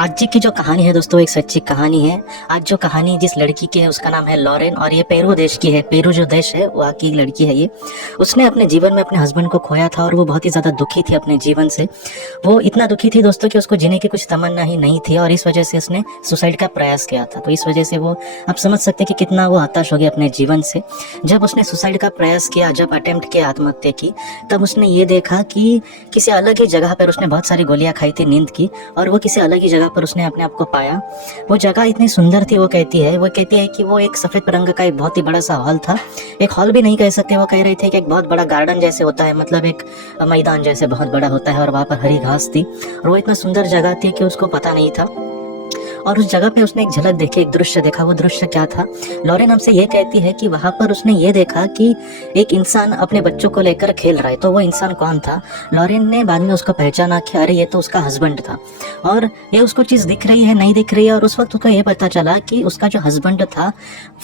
आज की जो कहानी है दोस्तों, एक सच्ची कहानी है। आज जो कहानी जिस लड़की की है उसका नाम है लॉरेन, और ये पेरू देश की है। पेरू जो देश है वहाँ की लड़की है ये। उसने अपने जीवन में अपने हस्बैंड को खोया था और वो बहुत ही ज़्यादा दुखी थी अपने जीवन से। वो इतना दुखी थी दोस्तों कि उसको जीने की कुछ तमन्ना ही नहीं थी, और इस वजह से उसने सुसाइड का प्रयास किया था। तो इस वजह से वो, आप समझ सकते हैं कि कितना वो हताश हो गया अपने जीवन से। जब उसने सुसाइड का प्रयास किया, जब अटेम्प्ट किया आत्महत्या की, तब उसने ये देखा कि किसी अलग ही जगह पर उसने बहुत सारी गोलियां खाई थी नींद की, और वो किसी अलग ही जगह पर उसने अपने आप को पाया। वो जगह इतनी सुंदर थी। वो कहती है कि वो एक सफेद रंग का एक बहुत ही बड़ा सा हॉल था। एक हॉल भी नहीं कह सकते, वो कह रहे थे कि एक बहुत बड़ा गार्डन जैसे होता है, मतलब एक मैदान जैसे बहुत बड़ा होता है, और वहाँ पर हरी घास थी, और वो इतना सुंदर जगह थी कि उसको पता नहीं था। और उस जगह पे उसने एक झलक देखी, एक दृश्य देखा। वो दृश्य क्या था? लॉरेन हमसे ये कहती है कि वहां पर उसने ये देखा कि एक इंसान अपने बच्चों को लेकर खेल रहा है। तो वो इंसान कौन था? लॉरेन ने बाद में उसको पहचाना कि अरे ये तो उसका हस्बैंड था। और ये उसको चीज़ दिख रही है, नहीं दिख रही है, और उस वक्त उसको ये पता चला कि उसका जो हस्बैंड था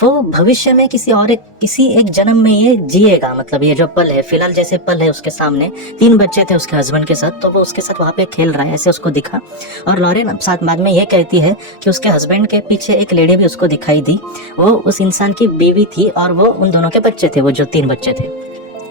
वो भविष्य में किसी एक जन्म में ये जिएगा। मतलब ये जो पल है, फिलहाल जैसे पल है उसके सामने, 3 बच्चे थे उसके हस्बैंड के साथ, तो वो उसके साथ वहाँ पे खेल रहा है, ऐसे उसको दिखा। और लॉरेन साथ बाद में ये कहती है कि उसके हस्बैंड के पीछे एक लेडी भी उसको दिखाई दी। वो उस इंसान की बीवी थी, और वो उन दोनों के बच्चे थे, वो जो 3 बच्चे थे।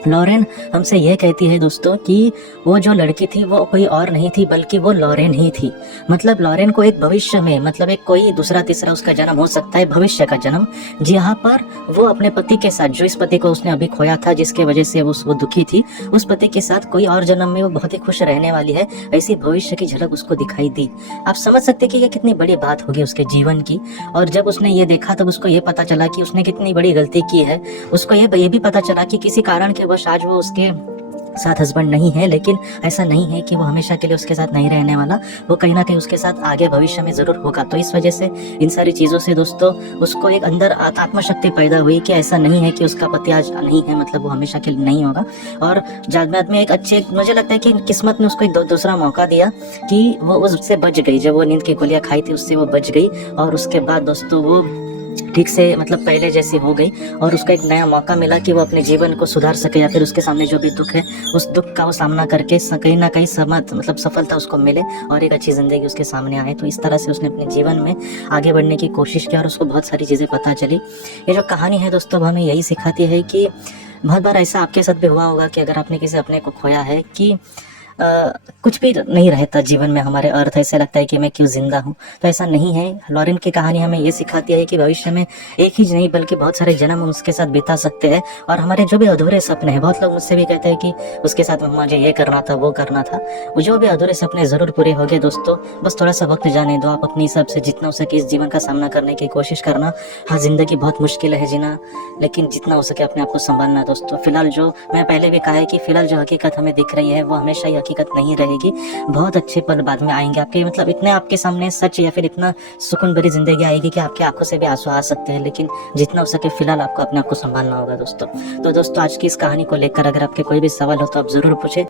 लॉरेन हमसे यह कहती है दोस्तों कि वो जो लड़की थी वो कोई और नहीं थी, बल्कि वो लॉरेन ही थी। मतलब लॉरेन को एक भविष्य में, मतलब एक कोई दूसरा तीसरा उसका जन्म हो सकता है, भविष्य का जन्म, जहाँ पर वो अपने पति के साथ, जो इस पति को उसने अभी खोया था, जिसके वजह से वो दुखी थी, उस पति के साथ कोई और जन्म में वो बहुत ही खुश रहने वाली है, ऐसी भविष्य की झलक उसको दिखाई दी। आप समझ सकते कि ये कितनी बड़ी बात होगी उसके जीवन की। और जब उसने ये देखा तब उसको ये पता चला कि उसने कितनी बड़ी गलती की है। उसको ये भी पता चला कि किसी कारण के वश आज वो उसके साथ हस्बैंड नहीं है, लेकिन ऐसा नहीं है कि वो हमेशा के लिए उसके साथ नहीं रहने वाला। वो कहीं ना कहीं उसके साथ आगे भविष्य में जरूर होगा। तो इस वजह से इन सारी चीज़ों से दोस्तों उसको एक अंदर आत्मशक्ति पैदा हुई कि ऐसा नहीं है कि उसका पति आज नहीं है, मतलब वो हमेशा के लिए नहीं होगा। और बाद में मुझे लगता है कि किस्मत ने उसको एक दूसरा मौका दिया कि वो उससे बच गई। जब वो नींद की गोलियां खाई थी उससे वो बच गई, और उसके बाद दोस्तों वो ठीक से, मतलब पहले जैसी हो गई, और उसको एक नया मौका मिला कि वो अपने जीवन को सुधार सके, या फिर उसके सामने जो भी दुख है उस दुख का वो सामना करके कहीं ना कहीं मतलब सफलता उसको मिले, और एक अच्छी जिंदगी उसके सामने आए। तो इस तरह से उसने अपने जीवन में आगे बढ़ने की कोशिश की, और उसको बहुत सारी चीज़ें पता चली। ये जो कहानी है दोस्तों हमें यही सिखाती है कि बहुत बार ऐसा आपके साथ भी हुआ होगा कि अगर आपने किसी अपने को खोया है कि कुछ भी नहीं रहता जीवन में, हमारे अर्थ ऐसे लगता है कि मैं क्यों जिंदा हूँ। तो ऐसा नहीं है। लॉरेन की कहानी हमें ये सिखाती है कि भविष्य में एक ही नहीं बल्कि बहुत सारे जन्म हम उसके साथ बिता सकते हैं, और हमारे जो भी अधूरे सपने हैं, बहुत लोग मुझसे भी कहते हैं कि उसके साथ मुझे ये करना था, वो करना था, वो जो भी अधूरे सपने जरूर पूरे हो गए दोस्तों। बस थोड़ा सा वक्त जाने दो, आप अपने हिसाब से जितना हो सके इस जीवन का सामना करने की कोशिश करना। हाँ, जिंदगी बहुत मुश्किल है जीना, लेकिन जितना हो सके अपने आप को संभालना दोस्तों। फिलहाल जो मैं पहले भी कहा है कि फिलहाल जो हकीकत हमें दिख रही है वो हमेशा ही हकीकत नहीं रहेगी। बहुत अच्छे पल बाद में आएंगे आपके, मतलब इतने आपके सामने सच, या फिर इतना सुकून भरी जिंदगी आएगी कि आपकी आंखों से भी आंसू आ सकते हैं। लेकिन जितना हो सके फिलहाल आपको अपने आप को संभालना होगा दोस्तों। तो दोस्तों आज की इस कहानी को लेकर अगर आपके कोई भी सवाल हो तो आप जरूर पूछे।